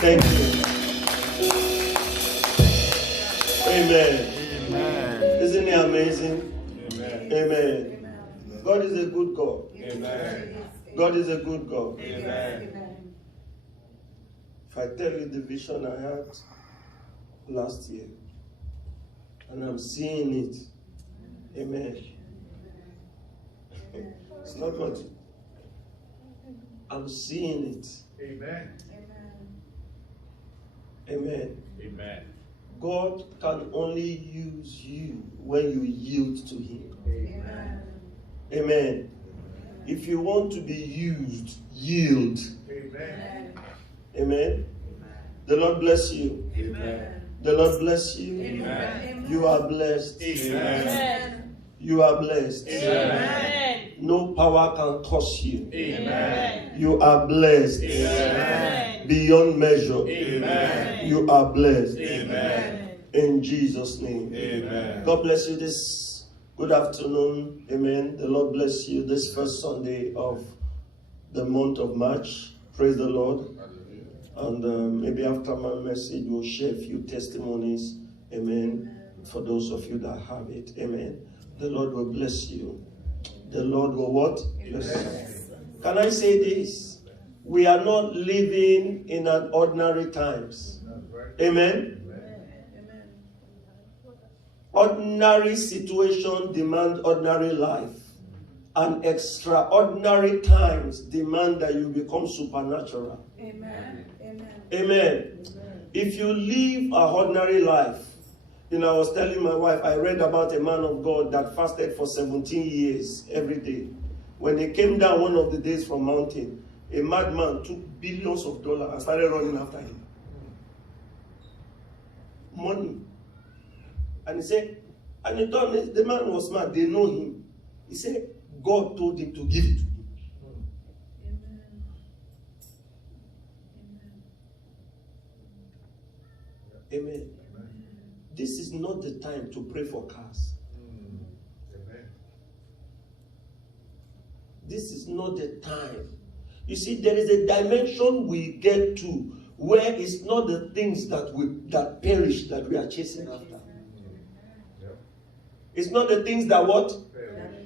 Thank you. Amen. Amen. Isn't it amazing? Amen. Amen. God is a good God. Amen. God is a good God. Amen. If I tell you the vision I had last year, and I'm seeing it, amen. It's not what I'm seeing it. Amen. Amen. Amen. God can only use you when you yield to Him. Amen. Amen. If you want to be used, yield. Amen. Amen. The Lord bless you. Amen. The Lord bless you. Amen. You are blessed. Amen. You are blessed. Amen. No power can curse you. Amen. You are blessed. Amen. Beyond measure. Amen. You are blessed. Amen. In Jesus' name. Amen. God bless you this good afternoon. Amen. The Lord bless you this first Sunday of the month of March. Praise the Lord. And maybe after my message, we'll share a few testimonies. Amen. For those of you that have it. Amen. The Lord will bless you. The Lord will what? Bless you. Can I say this? We are not living in an ordinary times. Amen. Ordinary situation demand ordinary life. And extraordinary times demand that you become supernatural. Amen. Amen. Amen. If you live an ordinary life, I was telling my wife, I read about a man of God that fasted for 17 years every day. When he came down one of the days from mountain, a madman took billions of dollars and started running after him. Money. And he said, and he told me, the man was smart, they know him. He said, God told him to give it to him. Amen. This is not the time to pray for cars. This is not the time. You see, there is a dimension we get to where it's not the things that perish that we are chasing after. It's not the things that what?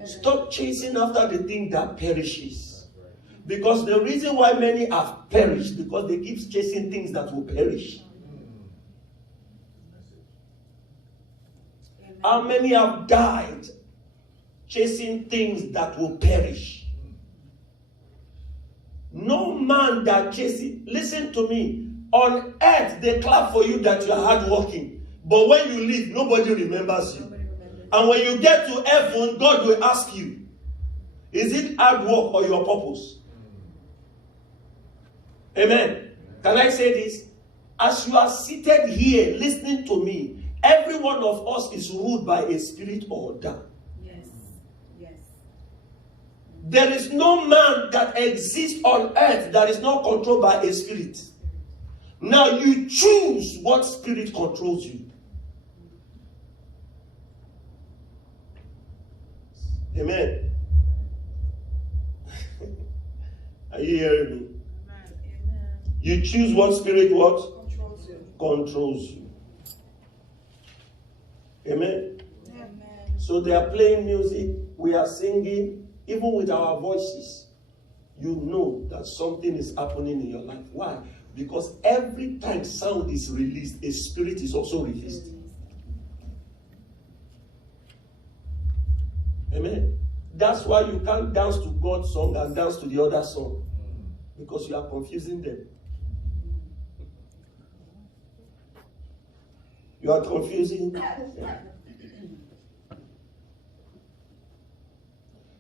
Stop chasing after the thing that perishes. Because the reason why many have perished, because they keep chasing things that will perish. How many have died chasing things that will perish? No man that chases, listen to me, on earth they clap for you that you are hardworking. But when you leave, nobody remembers you. And when you get to heaven, God will ask you, is it hard work or your purpose? Amen. Can I say this? As you are seated here listening to me, every one of us is ruled by a spirit or that. Yes. Yes. There is no man that exists on earth that is not controlled by a spirit. Now you choose what spirit controls you. Amen. Are you hearing me? Amen. You choose what spirit what? Controls you. Controls you. Amen. Amen. So they are playing music, we are singing, even with our voices. You know that something is happening in your life. Why? Because every time sound is released, a spirit is also released. Amen. That's why you can't dance to God's song and dance to the other song. Because you are confusing them. You are confusing them.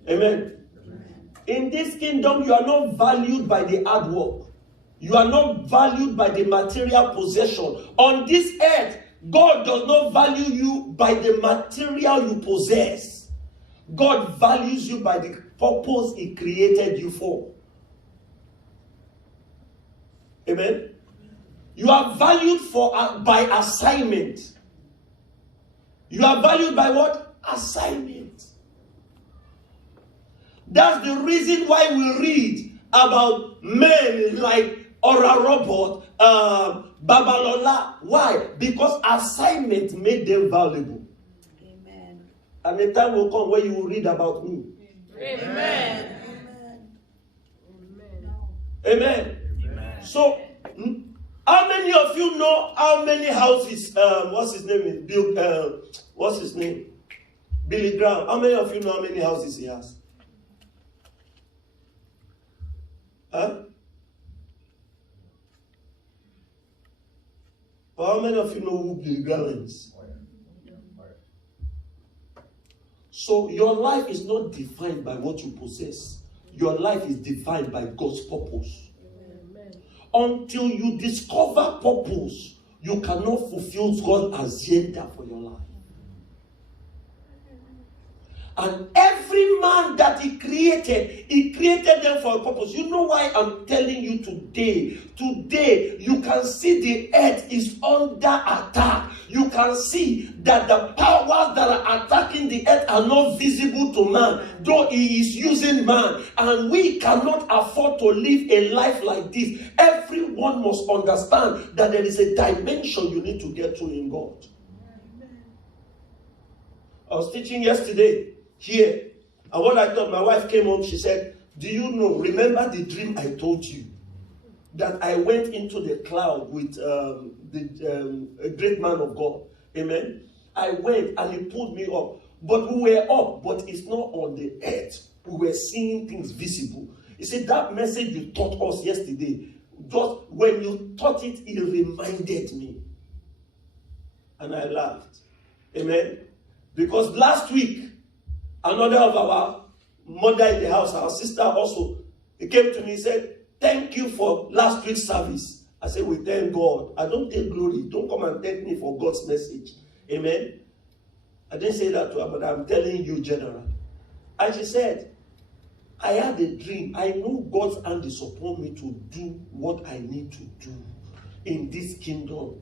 Amen. In this kingdom, you are not valued by the hard work. You are not valued by the material possession. On this earth, God does not value you by the material you possess. God values you by the purpose He created you for. Amen. You are valued by assignment. You are valued by what? Assignment. That's the reason why we read about men like Ora Robert, Babalola. Why? Because assignment made them valuable. Amen. And the time will come where you will read about me. Amen. Amen. So, how many of you know how many houses? What's his name? What's his name? Billy Graham. How many of you know how many houses he has? Huh? But how many of you know who Billy Graham is? So your life is not defined by what you possess. Your life is defined by God's purpose. Amen. Until you discover purpose, you cannot fulfill God's agenda for your life. And every man that he created them for a purpose. You know why I'm telling you today? Today, you can see the earth is under attack. You can see that the powers that are attacking the earth are not visible to man, though he is using man. And we cannot afford to live a life like this. Everyone must understand that there is a dimension you need to get to in God. I was teaching yesterday here, and what I thought, my wife came home, she said, do you know, remember the dream I told you? That I went into the cloud with a great man of God. Amen. I went and he pulled me up. But we were up, but it's not on the earth. We were seeing things visible. He said, that message you taught us yesterday, just when you taught it, it reminded me. And I laughed. Amen. Because last week, another of our mother in the house, our sister also, he came to me and said, thank you for last week's service. I said, we thank God. I don't take glory. Don't come and thank me for God's message. Amen. I didn't say that to her, but I'm telling you general. And she said, I had a dream. I know God's hand is upon me to do what I need to do in this kingdom.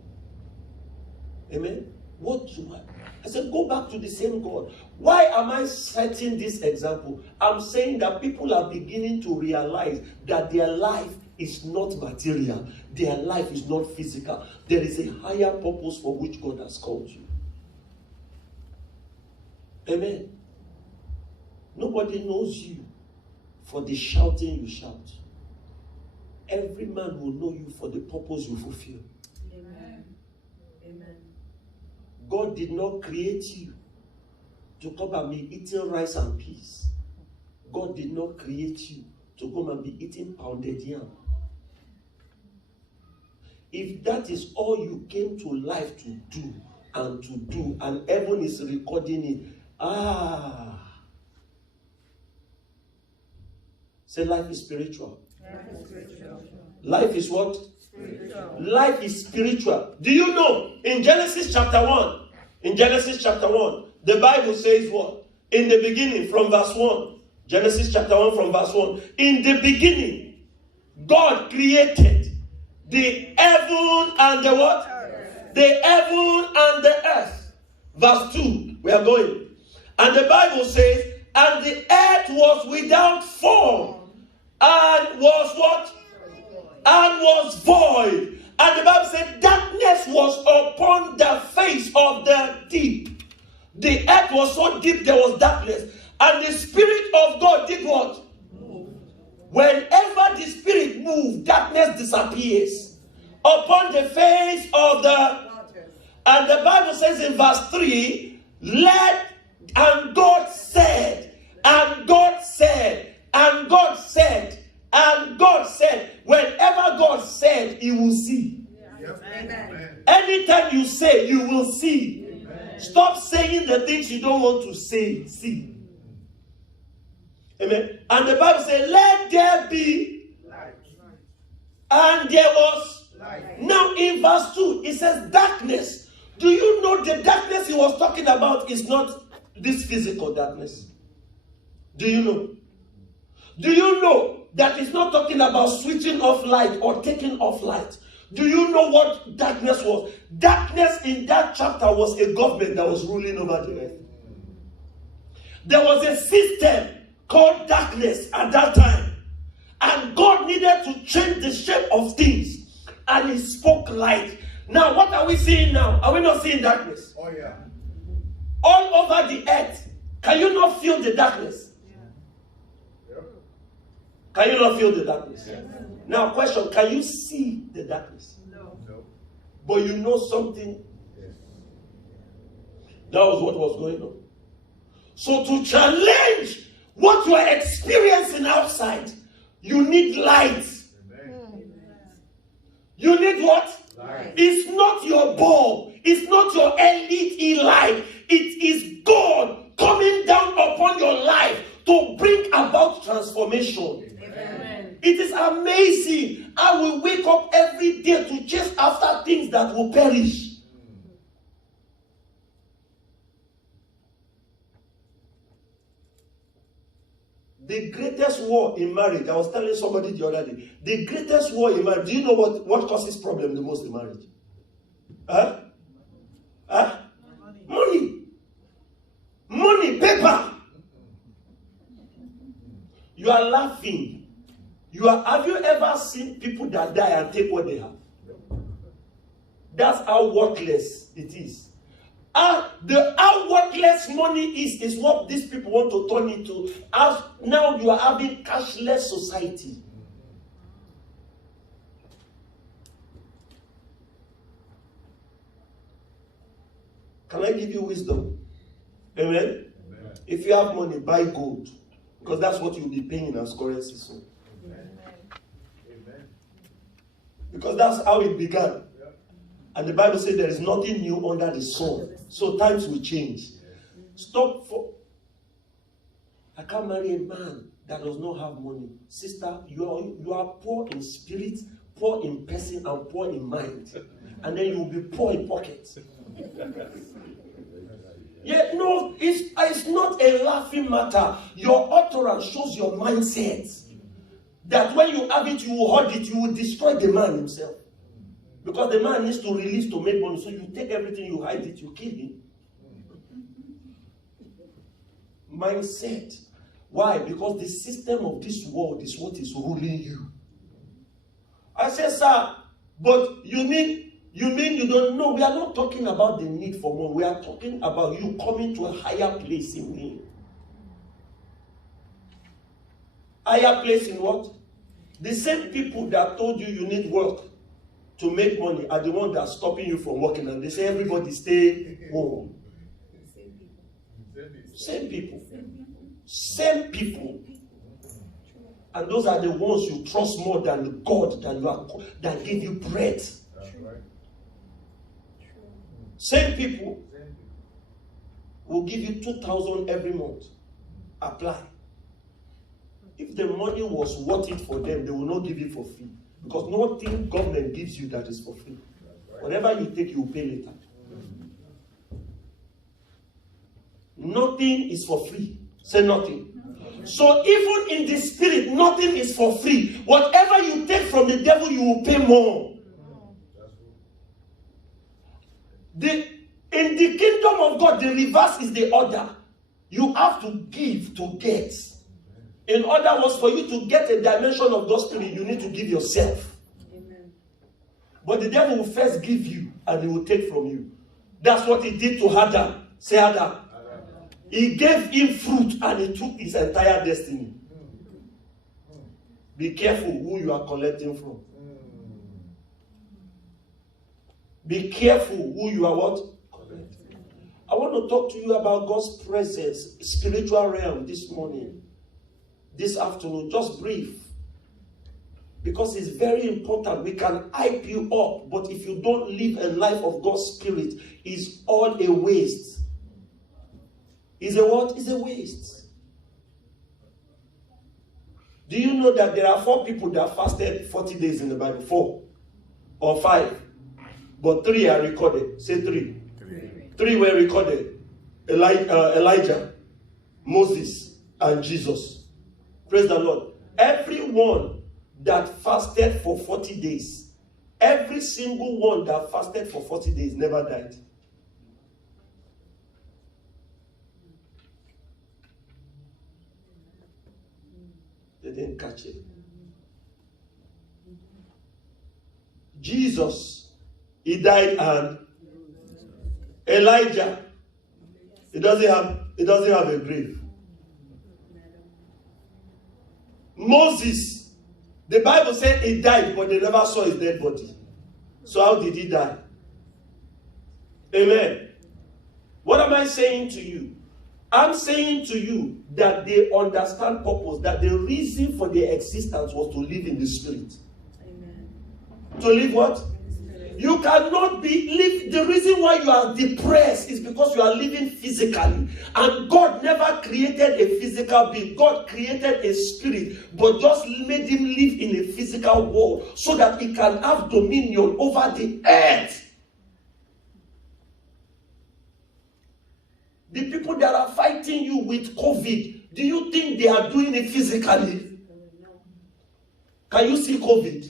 Amen. What do I said, go back to the same God. Why am I setting this example? I'm saying that people are beginning to realize that their life is not material. Their life is not physical. There is a higher purpose for which God has called you. Amen. Nobody knows you for the shouting you shout. Every man will know you for the purpose you fulfill. Amen. Amen. God did not create you to come and be eating rice and peas. God did not create you to come and be eating pounded yam. If that is all you came to life to do, and heaven is recording it, say life is spiritual. Life is spiritual. Life is what? Spiritual. Life is spiritual. Do you know in Genesis chapter 1? In Genesis chapter 1, the Bible says what? In the beginning, from verse 1. Genesis chapter 1 from verse 1. In the beginning, God created the heaven and the what? Earth. The heaven and the earth. Verse 2, we are going. And the Bible says, and the earth was without form, and was what? And was void. And the Bible said, darkness was upon the face of the deep. The earth was so deep, there was darkness. And the Spirit of God did what? Moved. Whenever the Spirit moved, darkness disappears upon the face of the... And the Bible says in verse 3, and God said, and God said, and God said, and God said, whenever God said, he will see. Amen. Anytime you say, you will see. Amen. Stop saying the things you don't want to say. See. Amen. And the Bible says, let there be light. And there was light. Now in verse 2, it says darkness. Do you know the darkness he was talking about is not this physical darkness? Do you know? Do you know that it's not talking about switching off light or taking off light? Do you know what darkness was? Darkness in that chapter was a government that was ruling over the earth. There was a system called darkness at that time. And God needed to change the shape of things. And he spoke light. Now, what are we seeing now? Are we not seeing darkness? Oh, yeah. All over the earth. Can you not feel the darkness? Yep. Can you not feel the darkness? Yes. Now, question, can you see the darkness? No. No. But you know something. Yes. That was what was going on. So to challenge what you are experiencing outside, you need light. Amen. You need what? Light. It's not your bulb. It's not your LED light. It is God coming down upon your life to bring about transformation. Amen. It is amazing how we wake up every day to chase after things that will perish. The greatest war in marriage, I was telling somebody the other day, the greatest war in marriage, do you know what causes problem the most in marriage? Huh? Huh? Money. Money, paper. You are laughing. Have you ever seen people that die and take what they have? That's how worthless it is. How worthless money is what these people want to turn into. As now you are having cashless society. Can I give you wisdom? Amen? Amen. If you have money, buy gold. Because that's what you'll be paying as currency soon. Amen. Amen. Because that's how it began. Yep. And the Bible says there is nothing new under the sun. So times will change. Stop for... I can't marry a man that does not have money. Sister, you are poor in spirit, poor in person, and poor in mind. And then you will be poor in pocket. Yeah, no, it's not a laughing matter. Your utterance shows your mindset. That when you have it, you will hold it, you will destroy the man himself. Because the man needs to release to make money. So you take everything, you hide it, you kill him. Mindset. Why? Because the system of this world is what is ruling you. I said, sir, but you mean you don't know? We are not talking about the need for money. We are talking about you coming to a higher place in me. Higher place in what? The same people that told you you need work to make money are the ones that are stopping you from working, and they say everybody stay home. Same people. Same people. And those are the ones you trust more than the God that gave you bread. That's right. Same people will give you 2,000 every month. Apply. If the money was worth it for them, they will not give it for free. Because nothing government gives you that is for free. Whatever you take, you will pay later. Nothing is for free. Say nothing. So even in the spirit, nothing is for free. Whatever you take from the devil, you will pay more. In the kingdom of God, the reverse is the order. You have to give to get. In other words, for you to get a dimension of God's spirit, you need to give yourself. Amen. But the devil will first give you and he will take from you. That's what he did to Adam. Say Adam. He gave him fruit and he took his entire destiny. Be careful who you are collecting from. Be careful who you are what? Collecting. I want to talk to you about God's presence, spiritual realm this morning. This afternoon, just brief. Because it's very important. We can hype you up, but if you don't live a life of God's spirit, it's all a waste. Is a what? Is a waste. Do you know that there are 4 people that fasted 40 days in the Bible? 4 or 5. But 3 are recorded. Say 3. 3 were recorded. Elijah, Moses, and Jesus. Praise the Lord. Everyone that fasted for 40 days, every single one that fasted for 40 days never died. catch it. Jesus, he died, and Elijah, he doesn't have a grave. Moses, the Bible said he died, but they never saw his dead body. So how did he die? Amen. What am I saying to you? I'm saying to you that they understand purpose, that the reason for their existence was to live in the Spirit. Amen. To live what? You cannot live. The reason why you are depressed is because you are living physically. And God never created a physical being. God created a spirit, but just made him live in a physical world so that he can have dominion over the earth. The people that are fighting you with COVID, do you think they are doing it physically? Can you see COVID?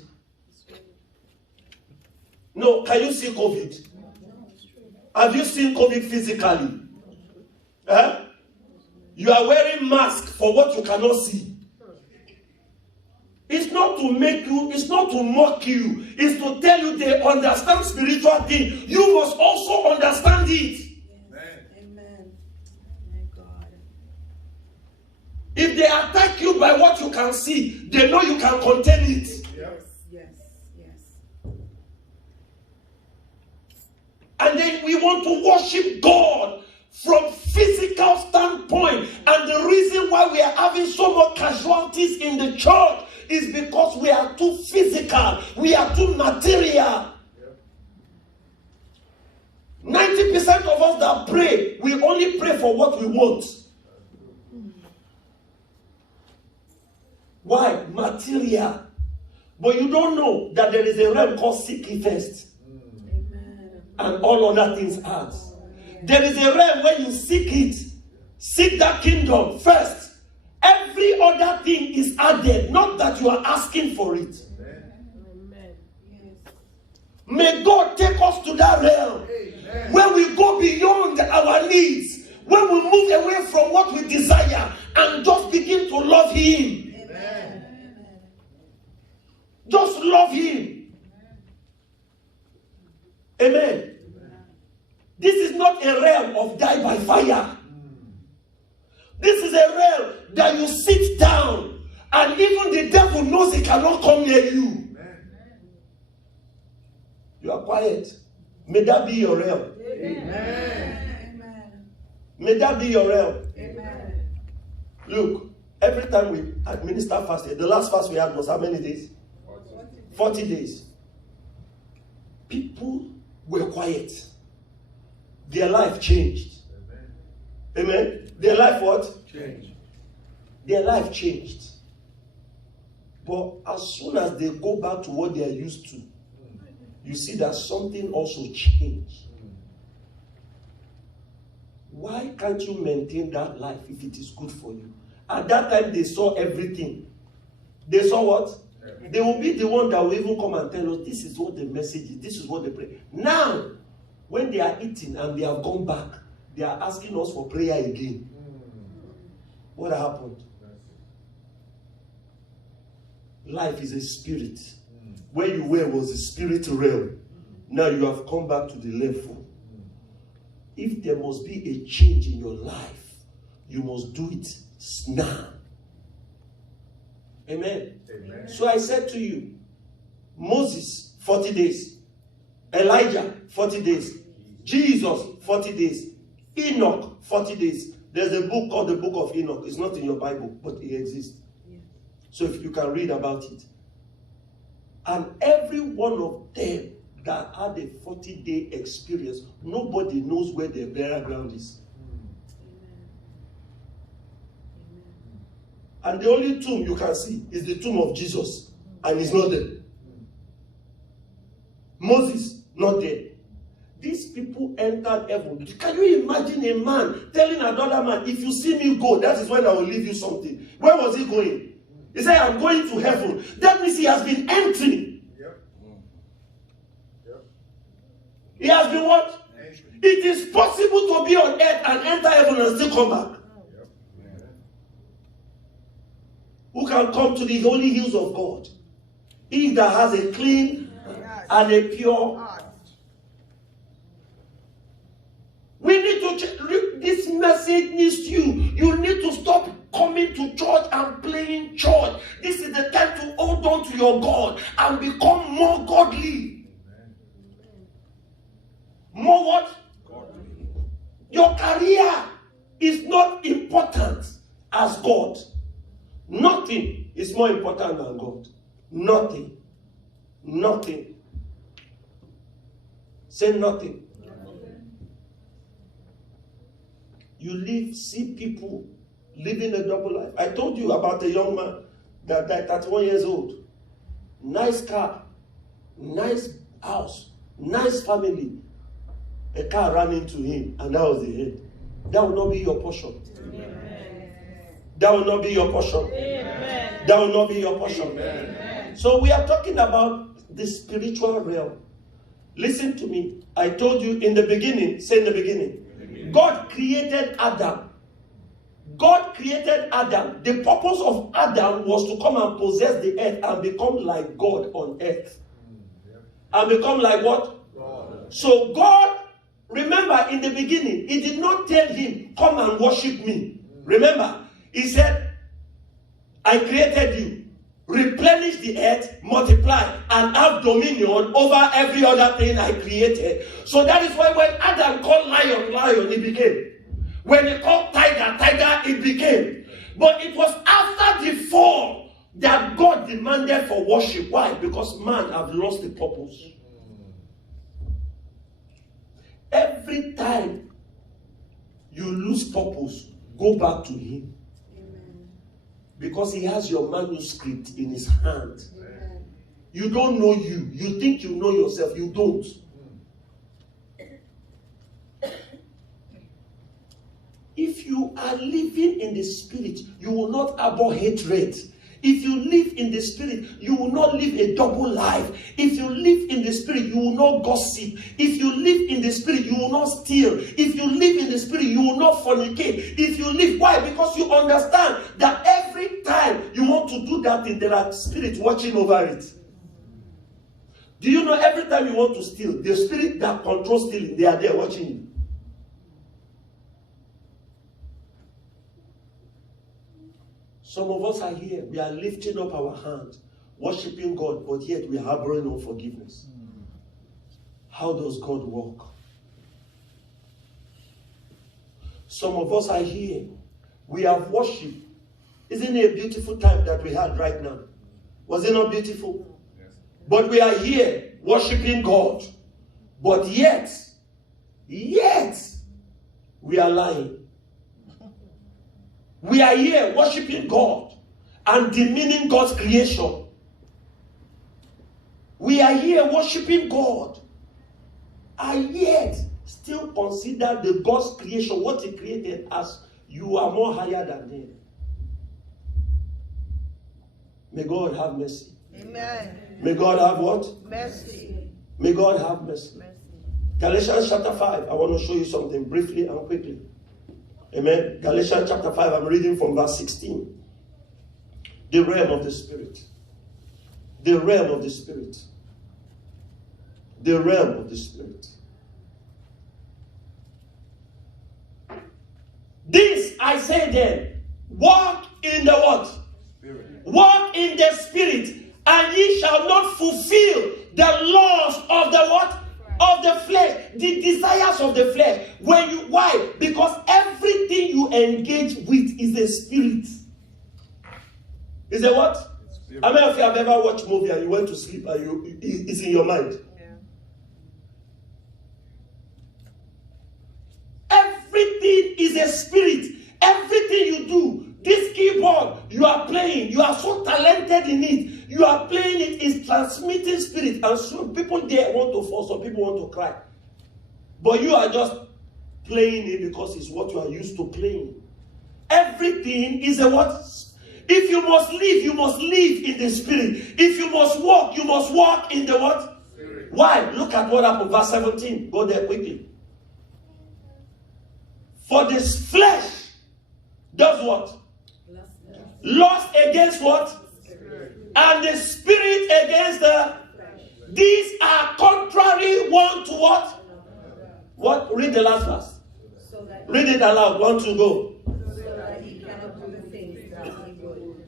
No, can you see COVID? Have you seen COVID physically? You are wearing mask for what you cannot see. It's not to make you, it's not to mock you, it's to tell you they understand spiritual things. You must also understand it. Amen. My God. If they attack you by what you can see, they know you can contain it. Yes. And then we want to worship God from physical standpoint. And the reason why we are having so much casualties in the church is because we are too physical. We are too material. 90% of us that pray, we only pray for what we want. Why? Material. But you don't know that there is a realm called seek ye first. And all other things add. There is a realm where you seek it. Seek that kingdom first. Every other thing is added. Not that you are asking for it. Amen. May God take us to that realm. Where we go beyond our needs. When we move away from what we desire. And just begin to love him. Just love him. Amen. This is not a realm of die by fire. This is a realm that you sit down and even the devil knows he cannot come near you. You are quiet. May that be your realm. Amen. May that be your realm. Amen. Look, every time we administer fasting, the last fast we had was how many days? 40 days. People were quiet. Their life changed. Amen. Their life what? Change. Their life changed. But as soon as they go back to what they are used to, you see that something also changed. Why can't you maintain that life if it is good for you? At that time, they saw everything. They saw what? They will be the one that will even come and tell us, this is what the message is, this is what they pray. Now, when they are eating and they have gone back, they are asking us for prayer again. What happened? Life is a spirit. Where you were was a spirit realm. Now you have come back to the level. If there must be a change in your life, you must do it now. Amen. Amen. So I said to you, Moses, 40 days. Elijah, 40 days. Jesus, 40 days. Enoch, 40 days. There's a book called the Book of Enoch. It's not in your Bible, but it exists. So if you can read about it. And every one of them that had a 40-day experience, nobody knows where their burial ground is. And the only tomb you can see is the tomb of Jesus. And he's not there. Moses, not there. These people entered heaven. Can you imagine a man telling another man, if you see me go, that is when I will leave you something. Where was he going? He said, I'm going to heaven. That means he has been entering. He has been what? It is possible to be on earth and enter heaven and still come back. Who can come to the holy hills of God? He that has a clean and a pure. We need to, this message needs you. You need to stop coming to church and playing church. This is the time to hold on to your God and become more godly. More what? Godly. Your career is not important as God. Nothing is more important than God. Nothing. Nothing. Say nothing. You see people living a double life. I told you about a young man that died 31 years old. Nice car, nice house, nice family. A car ran into him, and that was the end. That will not be your portion. Amen. That will not be your portion. Amen. That will not be your portion. Amen. So we are talking about the spiritual realm. Listen to me. I told you in the beginning, say in the beginning, God created Adam. God created Adam. The purpose of Adam was to come and possess the earth and become like God on earth. And become like what? God. So God, remember in the beginning, he did not tell him, come and worship me. Remember, he said, I created you. Replenish the earth, multiply, and have dominion over every other thing I created. So that is why when Adam called lion, lion, it became. When he called tiger, tiger, it became. But it was after the fall that God demanded for worship. Why? Because man have lost the purpose. Every time you lose purpose, go back to him. Because he has your manuscript in his hand. Amen. You don't know you. You think you know yourself. You don't. If you are living in the spirit, you will not harbor hatred. If you live in the spirit, you will not live a double life. If you live in the spirit, you will not gossip. If you live in the spirit, you will not steal. If you live in the spirit, you will not fornicate. If you live, why? Because you understand that every time you want to do that thing, there are spirits watching over it. Do you know every time you want to steal, the spirit that controls stealing, they are there watching you. Some of us are here, we are lifting up our hand, worshiping God, but yet we are harboring unforgiveness. How does God work? Some of us are here, we have worship. Isn't it a beautiful time that we had right now? Was it not beautiful? Yes. But we are here, worshiping God, but yet, we are lying. We are here worshiping God and demeaning God's creation. We are here worshiping God and yet still consider the God's creation, what he created, as you are more higher than him. May God have mercy. Amen. May God have what? Mercy. May God have mercy. Mercy. Galatians chapter 5. I want to show you something briefly and quickly. Amen. Galatians chapter 5, I'm reading from verse 16. The realm of the spirit. The realm of the spirit. The realm of the spirit. This I say then, walk in the what? Spirit. Walk in the spirit, and ye shall not fulfill the laws of the what? Of the flesh, the desires of the flesh. Why? Because everything you engage with is a spirit. Is a what? How many of you have ever watched a movie and you went to sleep and it's in your mind? Yeah. Everything is a spirit. Everything you do, this keyboard you are playing, you are so talented in it. You are playing it, is transmitting spirit, and some people there want to fall, some people want to cry. But you are just playing it because it's what you are used to playing. Everything is a what? If you must live, you must live in the spirit. If you must walk, you must walk in the what? Spirit. Why? Look at what happened, verse 17. Go there quickly. For this flesh does what? Lust against what? And the spirit against the. These are contrary one to what? What? Read the last verse. So that, Read it aloud. 1, 2, go. so that he cannot do the things that he would.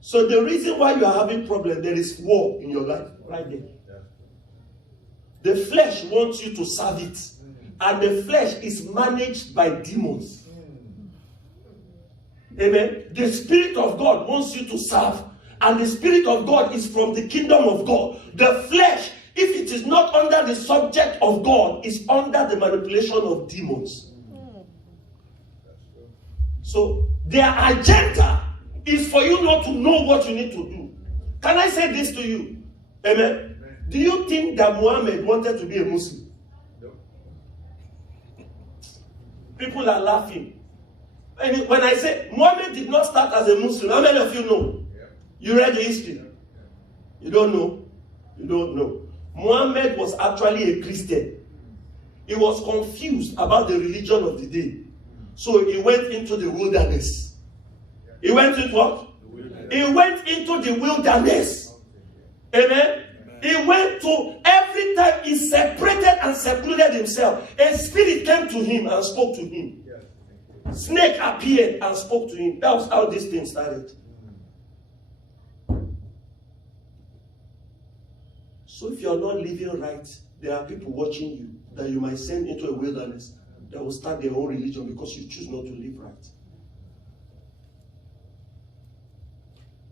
So the reason why you are having problem, there is war in your life right there. The flesh wants you to serve it. And the flesh is managed by demons. Amen. The Spirit of God wants you to serve. And the Spirit of God is from the kingdom of God. The flesh, if it is not under the subject of God, is under the manipulation of demons. So their agenda is for you not to know what you need to do. Can I say this to you? Amen. Do you think that Muhammad wanted to be a Muslim? No. People are laughing. And when I say Muhammad did not start as a Muslim, how many of you know? Yeah. You read the history? You don't know? You don't know. Muhammad was actually a Christian. He was confused about the religion of the day. So he went into the wilderness. He went into what? He went into the wilderness. Amen? He went to, every time he separated and secluded himself, a spirit came to him and spoke to him. Snake appeared and spoke to him. That was how this thing started. So if you are not living right, there are people watching you that you might send into a wilderness that will start their own religion because you choose not to live right.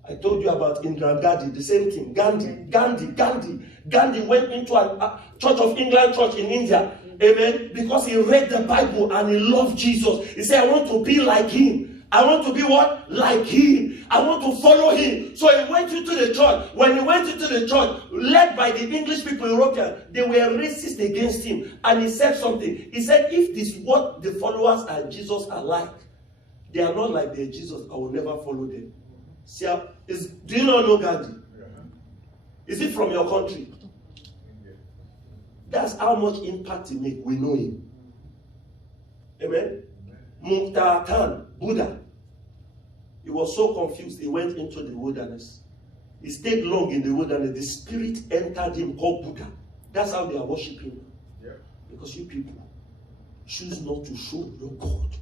I told you about Indira Gandhi, the same thing. Gandhi went into a Church of England church in India. Amen. Because he read the Bible and he loved Jesus. He said, I want to be like him. I want to be what? Like him. I want to follow him. So he went into the church. When he went into the church, led by the English people, European, they were racist against him. And he said something. He said, if this is what the followers of Jesus are like, they are not like their Jesus, I will never follow them. See, do you not know Gandhi? Is it from your country? That's how much impact he made. We know him. Amen? Mukhtar Khan, Buddha. He was so confused, he went into the wilderness. He stayed long in the wilderness. The spirit entered him called Buddha. That's how they are worshiping him. Yeah. Because you people choose not to show your God.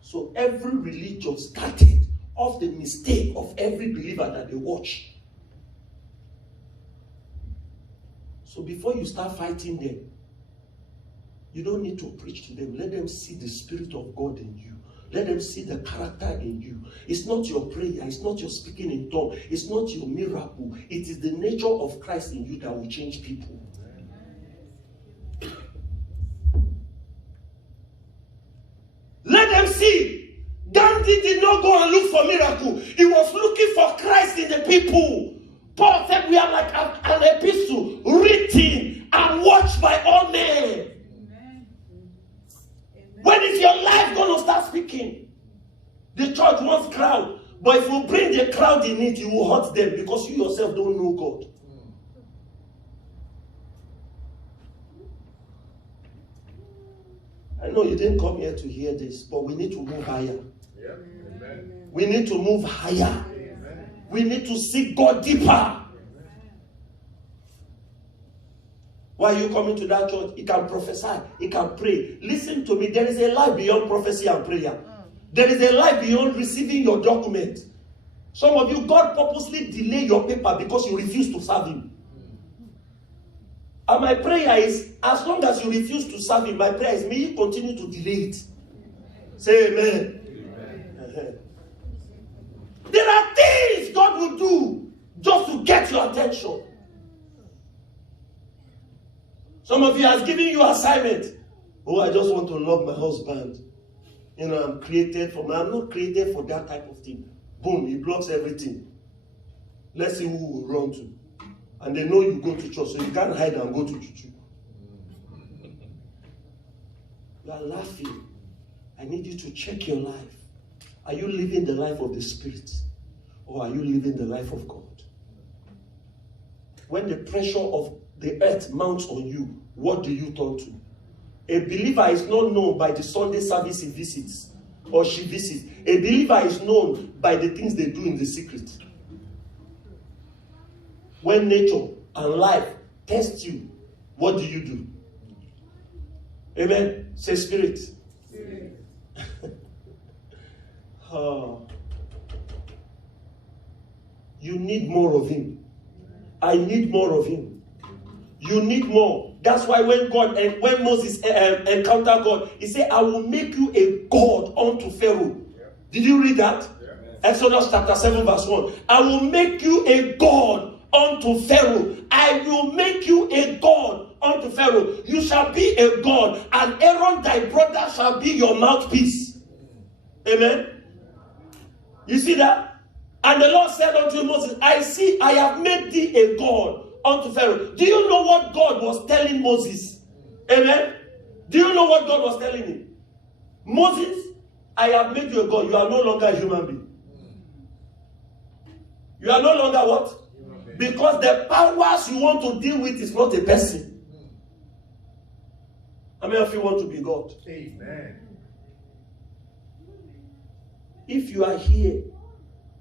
So every religion started off the mistake of every believer that they watch. So before you start fighting them, you don't need to preach to them. Let them see the Spirit of God in you. Let them see the character in you. It's not your prayer. It's not your speaking in tongues. It's not your miracle. It is the nature of Christ in you that will change people. Let them see. Gandhi did not go and look for miracle. He was looking for Christ in the people. Paul said we are like an epistle written and watched by all men. Amen. When is your life going to start speaking? The church wants crowd. But if you bring the crowd in it, you will hurt them because you yourself don't know God. I know you didn't come here to hear this, but we need to move higher. Yeah. Amen. We need to move higher. We need to seek God deeper. Why are you coming to that church? He can prophesy. He can pray. Listen to me. There is a life beyond prophecy and prayer. There is a life beyond receiving your document. Some of you, God purposely delay your paper because you refuse to serve him. And my prayer is, as long as you refuse to serve him, my prayer is, may you continue to delay it. Say amen. Amen. There are things God will do just to get your attention. Some of you has given you assignment. Oh, I just want to love my husband. You know, I'm not created for that type of thing. Boom, he blocks everything. Let's see who will run to. And they know you go to church, so you can't hide and go to church. You are laughing. I need you to check your life. Are you living the life of the Spirit? Or are you living the life of God? When the pressure of the earth mounts on you, what do you turn to? A believer is not known by the Sunday service he visits. or she visits. A believer is known by the things they do in the secret. When nature and life test you, what do you do? Amen. Say spirit. Spirit. You need more of him. I need more of him. You need more. That's why when Moses encountered God, he said, I will make you a God unto Pharaoh. Yeah. Did you read that? Yeah. Exodus chapter 7 verse 1. I will make you a God unto Pharaoh. I will make you a God unto Pharaoh. You shall be a God, and Aaron thy brother shall be your mouthpiece. Amen. You see that? And the Lord said unto Moses, I have made thee a God unto Pharaoh. Do you know what God was telling Moses? Amen. Do you know what God was telling him? Moses, I have made you a God. You are no longer a human being. You are no longer what? Because the powers you want to deal with is not a person. How many of you want to be God? Amen. If you are here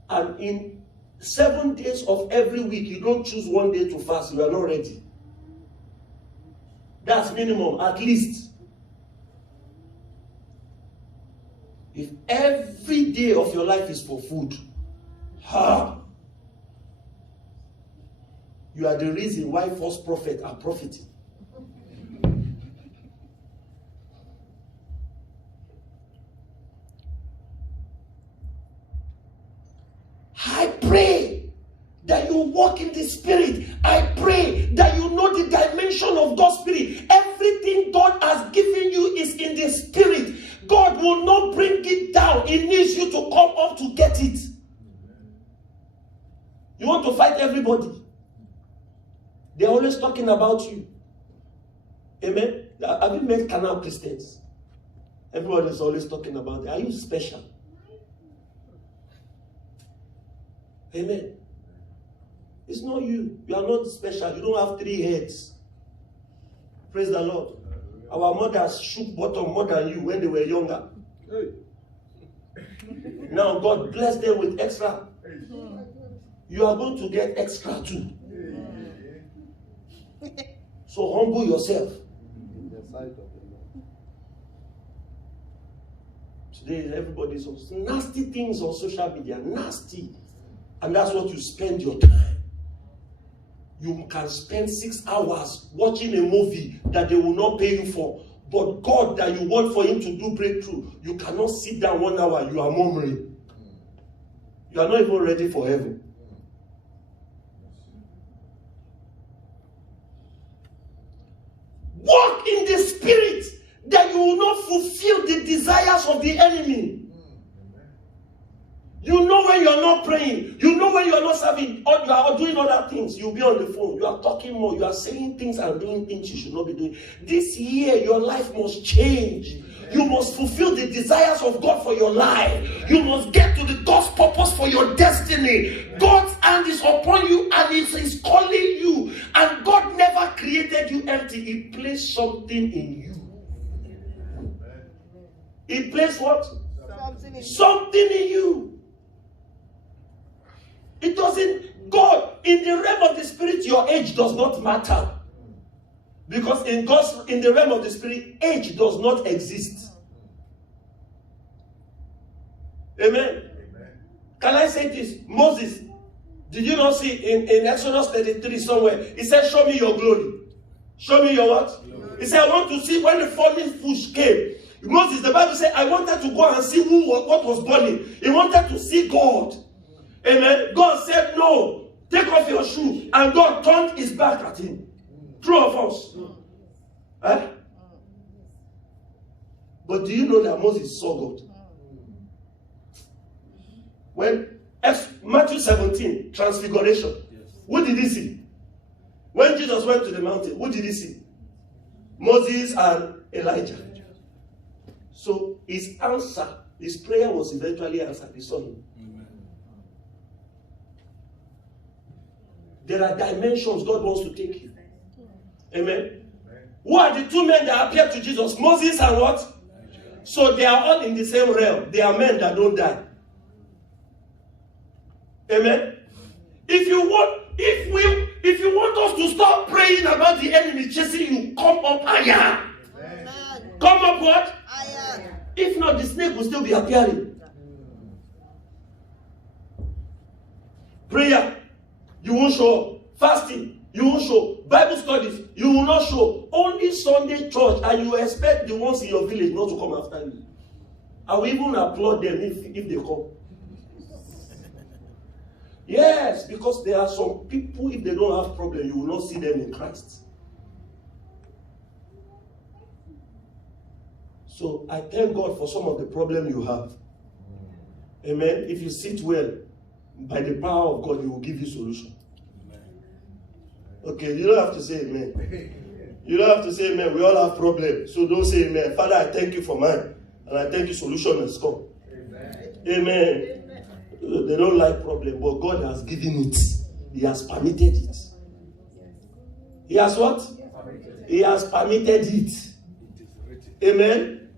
and in 7 days of every week you don't choose one day to fast, you are not ready. That's minimum, at least. If every day of your life is for food, you are the reason why false prophets are profiting. I pray that you walk in the Spirit. I pray that you know the dimension of God's Spirit. Everything God has given you is in the Spirit. God will not bring it down. He needs you to come up to get it. You want to fight everybody. They're always talking about you. Amen. Have you met carnal Christians? Everyone is always talking about it. Are you special? Amen. It's not you. You are not special. You don't have 3 heads. Praise the Lord. Our mothers shook bottom more than you when they were younger. Now God bless them with extra. You are going to get extra too. So humble yourself. Today everybody's on nasty things on social media. Nasty. And that's what you spend your time. You can spend 6 hours watching a movie that they will not pay you for. But God that you want for him to do breakthrough, you cannot sit down 1 hour. You are murmuring. You are not even ready for heaven. Walk in the Spirit that you will not fulfill the desires of the enemy. You know when you are not praying. You know when you are not serving. Or you are doing other things. You'll be on the phone. You are talking more. You are saying things and doing things you should not be doing. This year, your life must change. You must fulfill the desires of God for your life. You must get to the God's purpose for your destiny. God's hand is upon you and He's calling you. And God never created you empty. He placed something in you. He placed what? Something in you. It doesn't, God, in the realm of the Spirit, your age does not matter. Because in the realm of the Spirit, age does not exist. Amen. Amen. Can I say this? Moses, did you not see in Exodus 33 somewhere? He said, show me your glory. Show me your what? Glory. He said, I want to see when the falling bush came. Moses, the Bible said, I wanted to go and see what was burning. He wanted to see God. Amen. God said, no, take off your shoe. And God turned his back at him. True or false? Eh? But do you know that Moses saw God? When Matthew 17, transfiguration, what did he see? When Jesus went to the mountain, what did he see? Moses and Elijah. So his answer, his prayer was eventually answered. He saw him. There are dimensions God wants to take you. Amen. Who are the 2 men that appeared to Jesus? Moses and what? So they are all in the same realm. They are men that don't die. Amen. If you want us to stop praying about the enemy chasing you, come up higher. Come up what? Higher. If not, the snake will still be appearing. Prayer, you won't show up. Fasting, you won't show. Bible studies, you will not show. Only Sunday church, and you expect the ones in your village not to come after you. I will even applaud them if they come. Yes, because there are some people, if they don't have problem, you will not see them in Christ. So I thank God for some of the problem you have. Amen. If you sit well, by the power of God, He will give you solution. Okay, you don't have to say amen. You don't have to say amen. We all have problems. So don't say amen. Father, I thank you for mine. And I thank you solution has come. Amen. They don't like problem, but God has given it. He has permitted it. He has what? He has permitted it. Amen.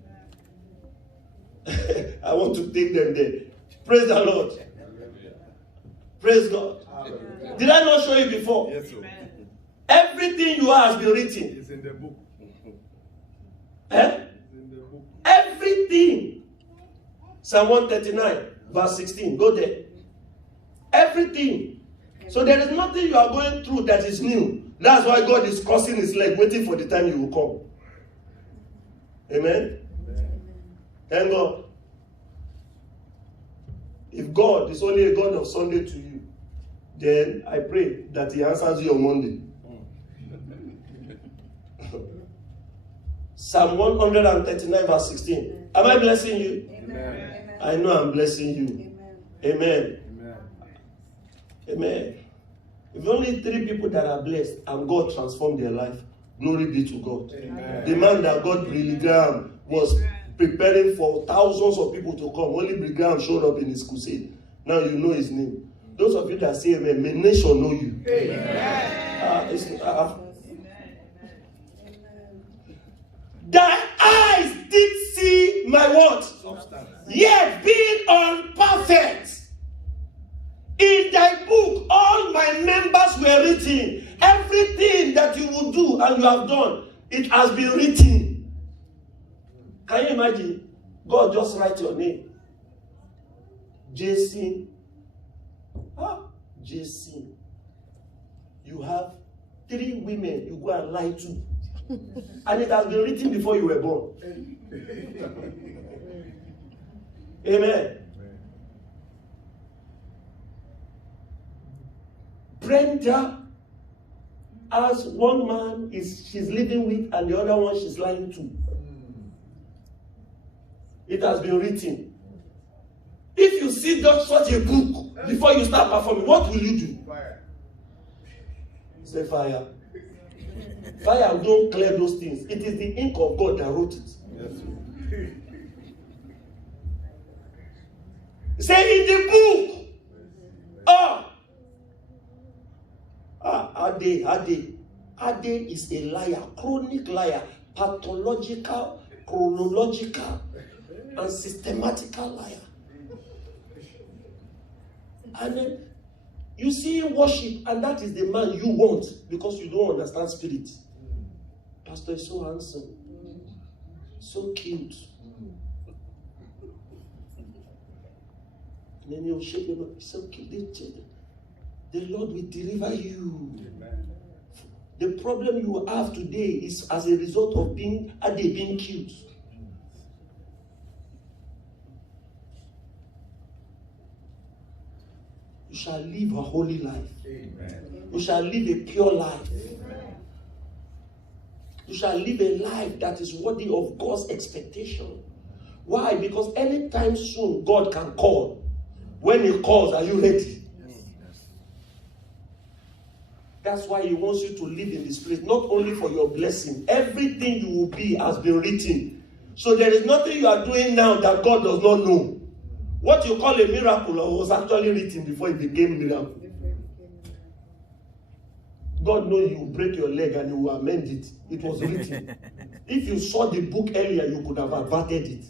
I want to take them there. Praise the Lord. Praise God. Did I not show you before? Yes, sir. Everything you are has been written. It's in the book. Eh? It's in the book. Everything. Psalm 139, verse 16. Go there. Everything. So there is nothing you are going through that is new. That's why God is crossing His leg, waiting for the time you will come. Amen? Thank God. If God is only a God of Sunday to you, then I pray that He answers you on Monday. Psalm 139, verse 16. Am I blessing you? Amen. I know I'm blessing you. Amen. Amen. Amen. If only 3 people that are blessed and God transformed their life, glory be to God. Amen. The man that God Billy Graham was preparing for thousands of people to come. Only Billy Graham showed up in his crusade. Now you know his name. Those of you that say amen, may nation know you. Thy eyes did see my what? Substance. Yet being unperfect. In thy book, all my members were written. Everything that you will do and you have done, it has been written. Can you imagine? God just write your name. Jason. Jason. You have 3 women you go and lie to. And it has been written before you were born. Amen. Brenda as one man she's living with and the other one she's lying to. It has been written. If you see such a book before you start performing, what will you do? Fire. Say fire. Fire don't clear those things. It is the ink of God that wrote it. Yes, sir. Say in the book. Ade is a liar, chronic liar, pathological, chronological, and systematical liar. And then you see him worship, and that is the man you want because you don't understand spirit. Pastor is so handsome, so cute. And then you shake him up, he's so cute. The Lord will deliver you. Amen. The problem you have today is as a result of being killed. You shall live a holy life. Amen. You shall live a pure life. Amen. You shall live a life that is worthy of God's expectation. Why? Because anytime soon God can call. When He calls, are you ready? That's why He wants you to live in this place, not only for your blessing. Everything you will be has been written. So there is nothing you are doing now that God does not know. What you call a miracle was actually written before it became a miracle. God knows you break your leg and you will amend it. It was written. If you saw the book earlier, you could have averted it.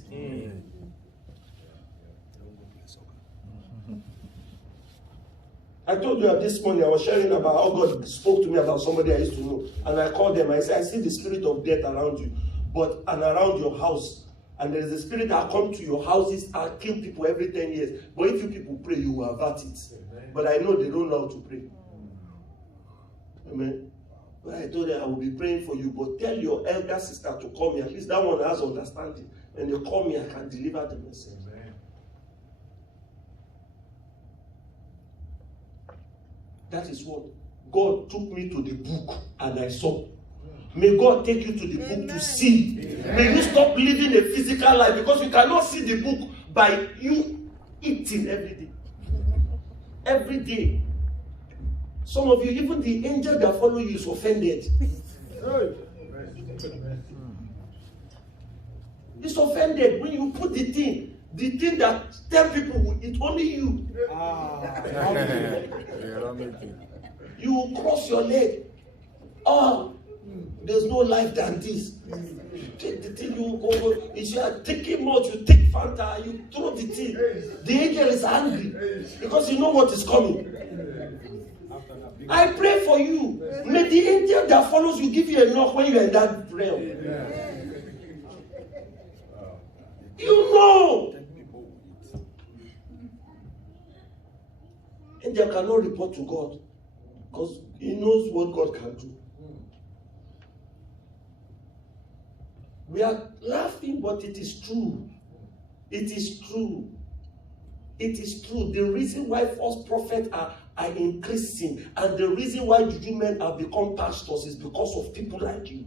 I told you this morning, I was sharing about how God spoke to me about somebody I used to know. And I called them, I said, I see the spirit of death around you, and around your house. And there's a spirit that come to your houses and kill people every 10 years. But if you people pray, you will avert it. But I know they don't know how to pray. Amen. But I told them I will be praying for you, but tell your elder sister to call me. At least that one has understanding. When they call me, I can deliver the message. Amen. That is what God took me to the book and I saw. May God take you to the book to see. Amen. May you stop living a physical life, because you cannot see the book by you eating every day. Every day. Some of you, even the angel that follow you is offended. It's offended when you put the thing that tell people it's only you. You will cross your leg. Oh, there's no life than this. Take the thing, you go. If you are taking much, you take Fanta, you throw the thing. The angel is angry because you know what is coming. I pray for you. May the angel that follows you give you enough when you are in that realm. You know. Angel cannot report to God because he knows what God can do. We are laughing, but it is true. It is true. It is true. The reason why false prophets are increasing, and the reason why juju men have become pastors, is because of people like you.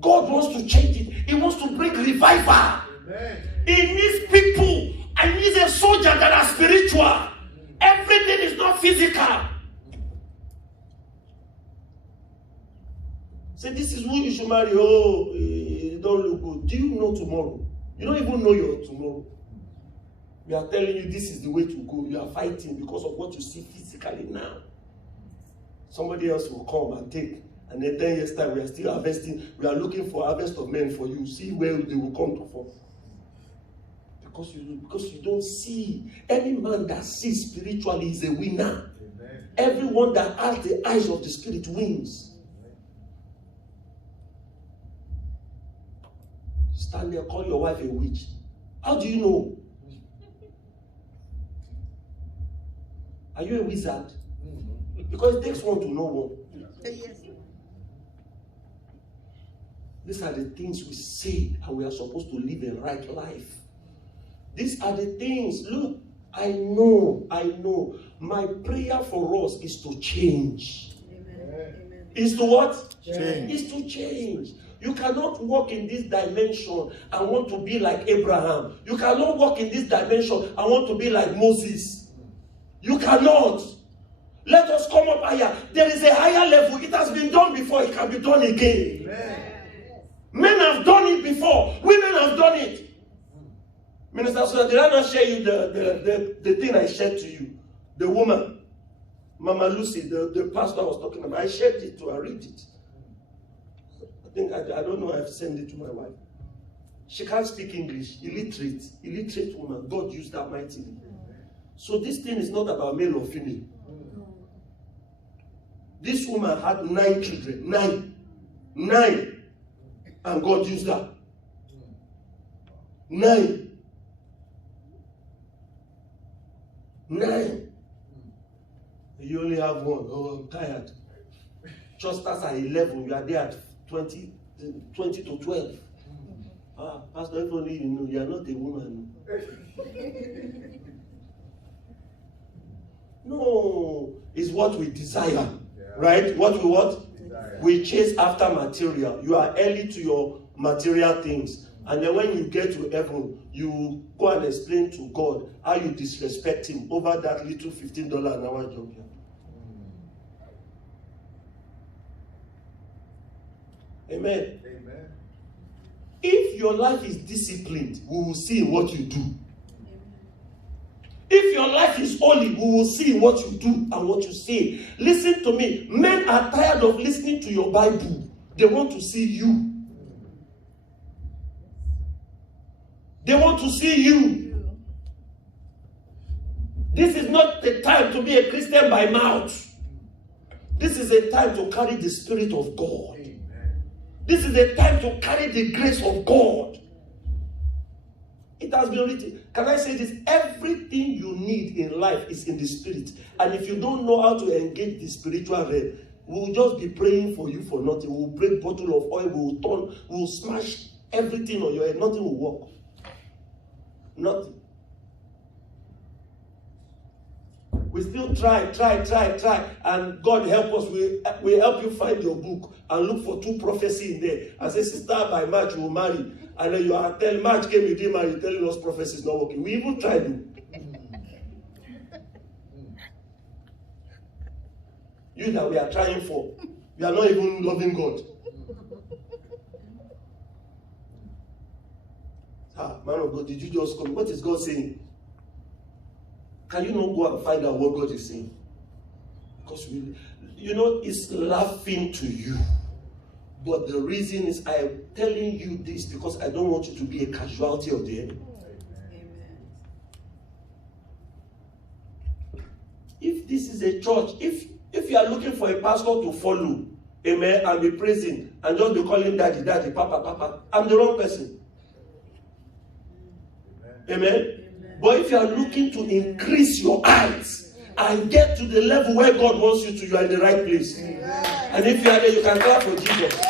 God wants to change it. He wants to bring revival. Amen. He needs people. I need a soldier that are spiritual. Everything is not physical. Say, this is who you should marry. Oh, it don't look good. Do you know tomorrow? You don't even know your tomorrow. We are telling you this is the way to go. You are fighting because of what you see physically now. Somebody else will come and take. And then 10 years' time, we are still harvesting. We are looking for harvest of men for you. See where they will come to fall. Because you don't see. Any man that sees spiritually is a winner. Amen. Everyone that has the eyes of the spirit wins. Stand there, call your wife a witch. How do you know? Are you a wizard? Because it takes one to know one. Yes. These are the things we say, and we are supposed to live a right life. These are the things. Look, I know. My prayer for us is to change. Amen. Is to what? Change. Is to change. You cannot walk in this dimension and want to be like Abraham. You cannot walk in this dimension and want to be like Moses. You cannot. Let us come up higher. There is a higher level. It has been done before. It can be done again. Amen. Men have done it before. Women have done it. Minister, so did I not share you the thing I shared to you? The woman, Mama Lucy, the pastor I was talking about. I shared it to her. Read it. I don't know. I've sent it to my wife. She can't speak English. Illiterate woman. God used that mightily. So this thing is not about male or female. This woman had 9 children. 9. And God used her. 9. You only have one. Oh, I'm tired. Just as at 11, you are there at 20 to 12. Pastor, if only you know, you are not a woman. No, it's what we desire, right? What we what? Desire. We chase after material. You are early to your material things. And then when you get to heaven, you go and explain to God how you disrespect him over that little $15 an hour job here. Amen. Amen. If your life is disciplined, we will see what you do. If your life is holy, we will see what you do and what you say. Listen to me. Men are tired of listening to your Bible. They want to see you. They want to see you. This is not the time to be a Christian by mouth. This is a time to carry the Spirit of God. This is a time to carry the grace of God. It has been written. Can I say this? Everything you need in life is in the Spirit. And if you don't know how to engage the spiritual realm, we will just be praying for you for nothing. We will break bottle of oil. We will smash everything on your head. Nothing will work. Nothing. We still try. And God help us. We help you find your book and look for 2 prophecies in there. And say, sister, by March you will marry. And then you are telling March came, you didn't marry, you're telling us prophecy is not working. We even tried to. You that we are trying for. We are not even loving God. Man of God, did you just come? What is God saying? Can you not go and find out what God is saying? Because it's laughing to you. But the reason is I am telling you this because I don't want you to be a casualty of the enemy. Amen. If this is a church, if you are looking for a pastor to follow, amen, and be praising, and just be calling daddy, papa, I'm the wrong person. Amen. Amen. But if you are looking to increase your heights and get to the level where God wants you to, you are in the right place. Amen. And if you are there, you can clap for Jesus.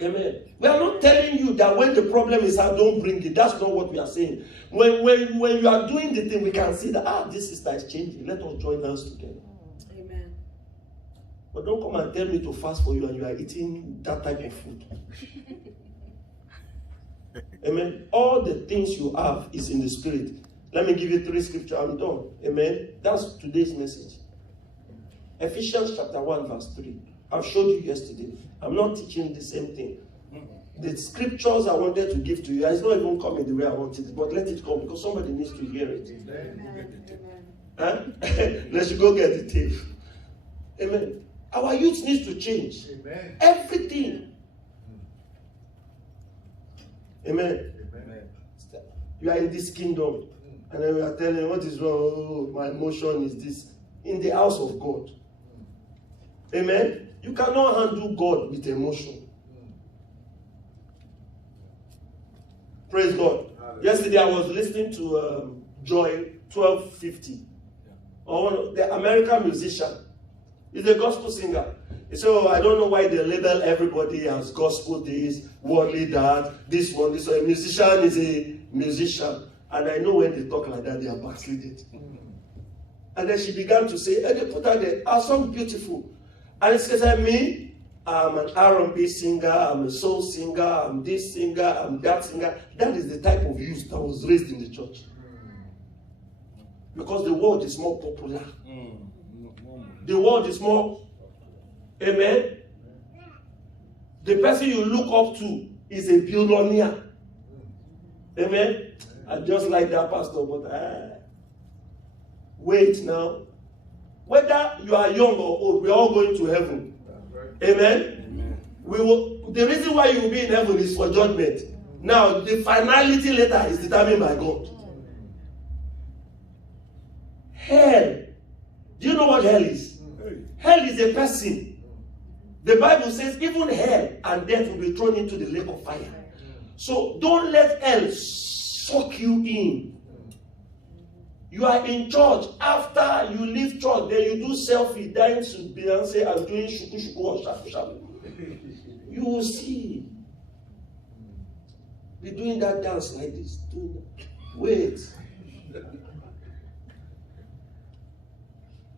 Amen. We are not telling you that when the problem is out, don't bring it. That's not what we are saying. When you are doing the thing, we can see that, this sister is changing. Let us join hands together. Amen. But don't come and tell me to fast for you and you are eating that type of food. Amen. All the things you have is in the Spirit. Let me give you 3 scriptures. I'm done. Amen. That's today's message. Ephesians chapter 1 verse 3. I've showed you yesterday. I'm not teaching the same thing. The scriptures I wanted to give to you, it's not even coming the way I wanted it, but let it come because somebody needs to hear it. Amen. Let's go get the tape. Amen. Our youth needs to change. Amen. Everything. Amen. Amen. You are in this kingdom. And then we are telling you what is wrong. Oh, my emotion is this. In the house of God. Amen. You cannot handle God with emotion. Praise God. Yesterday I was listening to Joy 1250. The American musician. He's a gospel singer. So I don't know why they label everybody as gospel this, worldly that, this one, this one. A musician is a musician. And I know when they talk like that, they are backslided. And then she began to say, and they put her there, our song beautiful. And she said, me, I'm an R&B singer, I'm a soul singer, I'm this singer, I'm that singer. That is the type of youth that was raised in the church. Because the world is more popular. The world is more, amen. The person you look up to is a billionaire. Amen. I just like that pastor, but wait now. Whether you are young or old, we are all going to heaven. Amen. Amen. We will. The reason why you will be in heaven is for judgment. Now, the finality later is determined by God. Hell. Do you know what hell is? Hell is a person. The Bible says even hell and death will be thrown into the lake of fire. So don't let hell suck you in. You are in church. After you leave church, then you do selfie, dancing to Beyonce and doing shuku shuku or shaku shaku. You will see. Be doing that dance like this. Wait.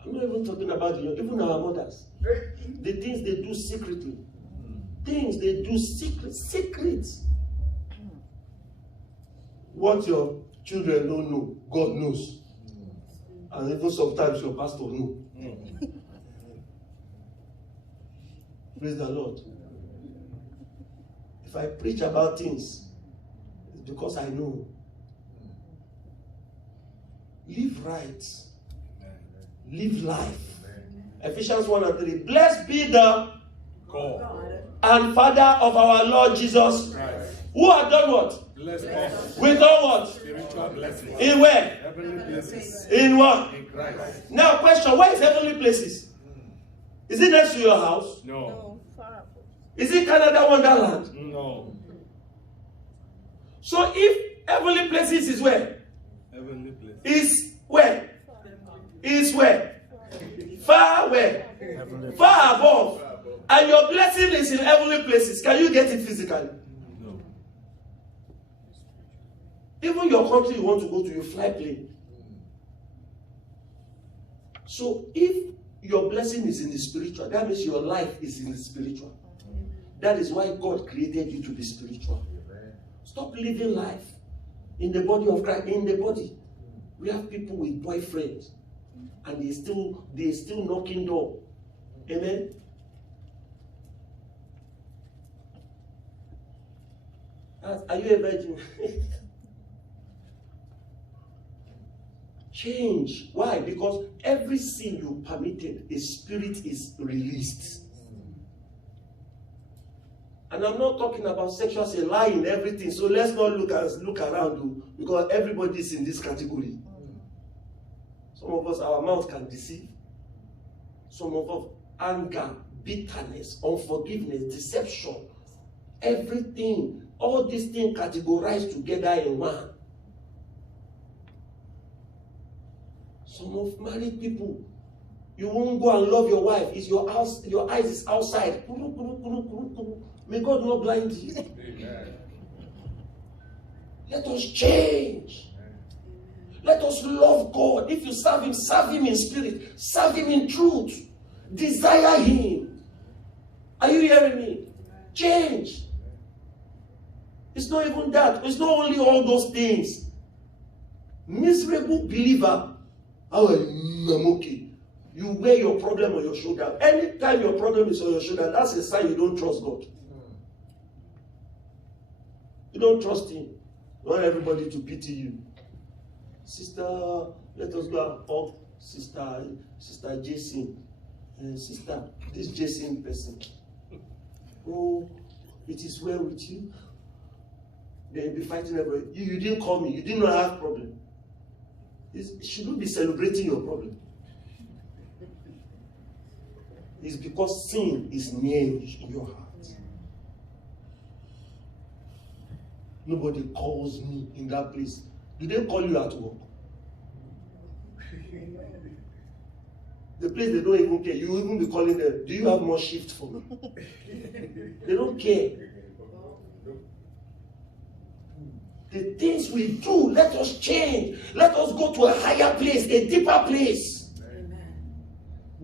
I'm not even talking about even our mothers. The things they do secretly. Things they do secret. What your children don't know, God knows. And even sometimes your pastor knows. Praise the Lord. If I preach about things, it's because I know. Live right. Live life. Ephesians 1:3. Blessed be the God. and Father of our Lord Jesus, Christ. who had done what? Bless us. With all what? Spiritual blessings. In where? Heavenly blessings. In what? In Christ. Now question, where is heavenly places? Is it next to your house? No. Is it Canada Wonderland? No. So if heavenly places is where? Heavenly blessings. Is where? Is where? Far where? Heavenly Far above. And your blessing is in heavenly places. Can you get it physically? No. Even your country you want to go to, you fly plane. So if your blessing is in the spiritual, that means your life is in the spiritual. That is why God created you to be spiritual. Stop living life in the body of Christ. In the body, we have people with boyfriends, and they still knocking door. Amen. Are you a virgin? Change. Why? Because every sin you permitted, a spirit is released. And I'm not talking about sexual sin, lying, everything. So let's not look around, because everybody is in this category. Some of us, our mouth can deceive. Some of us, anger, bitterness, unforgiveness, deception, everything. All these things categorized together in one. Some of married people, you won't go and love your wife. It's your house, your eyes is outside. May God not blind you. Amen. Let us change. Let us love God. If you serve Him in spirit. Serve Him in truth. Desire Him. Are you hearing me? Change. It's not even that. It's not only all those things. Miserable believer. Oh, I'm okay. You wear your problem on your shoulder. Anytime your problem is on your shoulder, that's a sign you don't trust God. You don't trust Him. You want everybody to pity you. Sister, let us go and hug Sister Jason. Sister, this Jason person. Oh, it is well with you. Then you'll be fighting everybody. You didn't call me. You didn't know I have a problem. You shouldn't be celebrating your problem. It's because sin is near in your heart. Nobody calls me in that place. Do they call you at work? The place they don't even care. You even be calling them. Do you have more shift for me? They don't care. The things we do, let us change. Let us go to a higher place, a deeper place. Amen.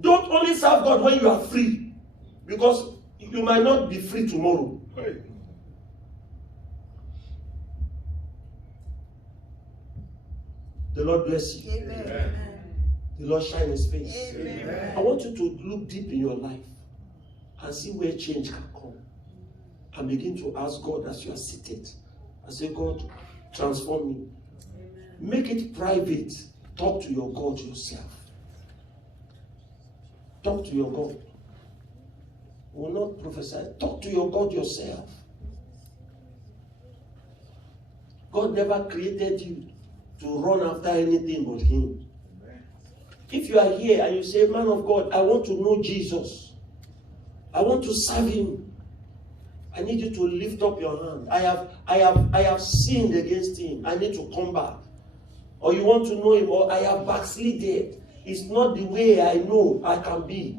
Don't only serve God when you are free, because you might not be free tomorrow. Right. The Lord bless you. Amen. The Lord shine His face. Amen. I want you to look deep in your life and see where change can come. And begin to ask God as you are seated. I say, God, transform me. Amen. Make it private. Talk to your God yourself. Talk to your God. We will not prophesy. Talk to your God yourself. God never created you to run after anything but Him. Amen. If you are here and you say, man of God, I want to know Jesus. I want to serve Him. I need you to lift up your hand. I have sinned against Him. I need to come back. Or you want to know Him, or I have backslided. It's not the way I know I can be.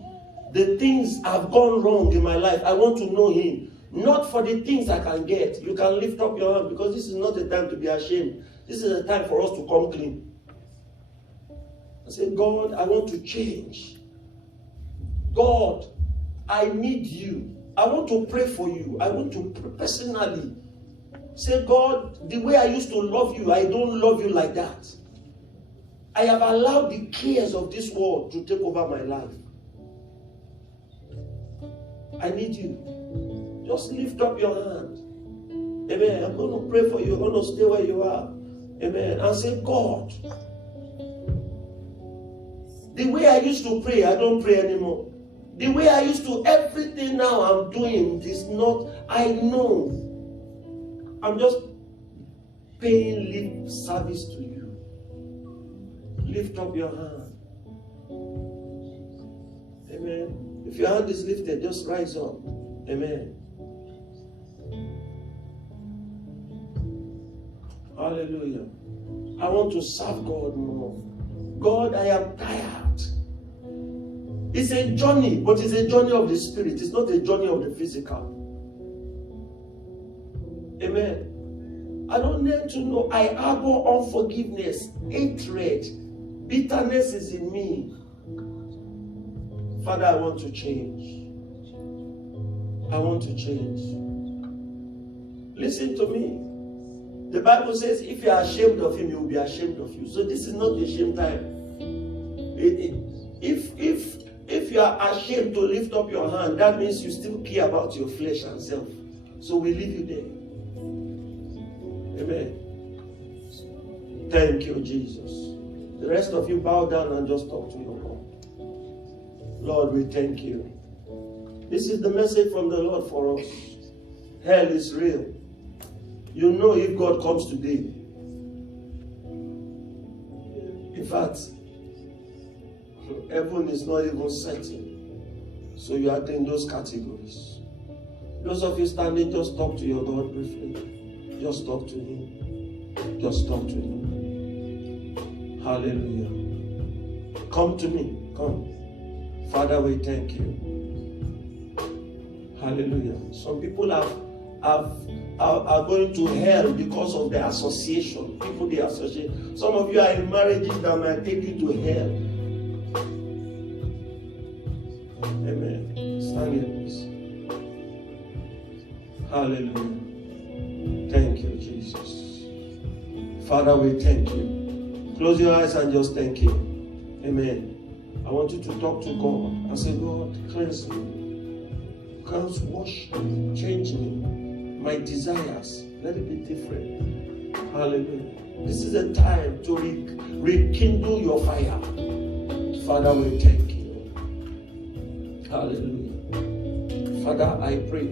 The things have gone wrong in my life. I want to know Him. Not for the things I can get. You can lift up your hand, because this is not a time to be ashamed. This is a time for us to come clean. I say, God, I want to change. God, I need you. I want to pray for you. I want to pray personally. Say, God, the way I used to love you, I don't love you like that. I have allowed the cares of this world to take over my life. I need you. Just lift up your hand. Amen. I'm going to pray for you. I'm going to stay where you are. Amen. And say, God, the way I used to pray, I don't pray anymore. The way I used to, everything now I'm doing is not, I know. I'm just paying lip service to you. Lift up your hand. Amen. If your hand is lifted, just rise up. Amen. Hallelujah. I want to serve God more. God, I am tired. It's a journey, but it's a journey of the spirit. It's not a journey of the physical. Amen. I don't need to know. I harbor unforgiveness, hatred, bitterness is in me. Father, I want to change. I want to change. Listen to me. The Bible says, if you are ashamed of him, he will be ashamed of you. So this is not the shame time. If you are ashamed to lift up your hand, that means you still care about your flesh and self. So we leave you there. Amen. Thank you, Jesus. The rest of you bow down and just talk to your God. Lord, we thank you. This is the message from the Lord for us. Hell is real. You know if God comes today. In fact, heaven is not even certain. So you are in those categories. Those of you standing, just talk to your God briefly. Just talk to him. Just talk to him. Hallelujah. Come to me. Come. Father, we thank you. Hallelujah. Some people are going to hell because of their association. People they associate. Some of you are in marriages that might take you to hell. Amen. Stand here, please. Hallelujah. Thank you, Jesus. Father, we thank you. Close your eyes and just thank him. Amen. I want you to talk to God and say, God, cleanse me. Cleanse, wash me, change me. My desires, let it be different. Hallelujah. This is a time to rekindle your fire. Father, we thank you. Hallelujah. Father, I pray.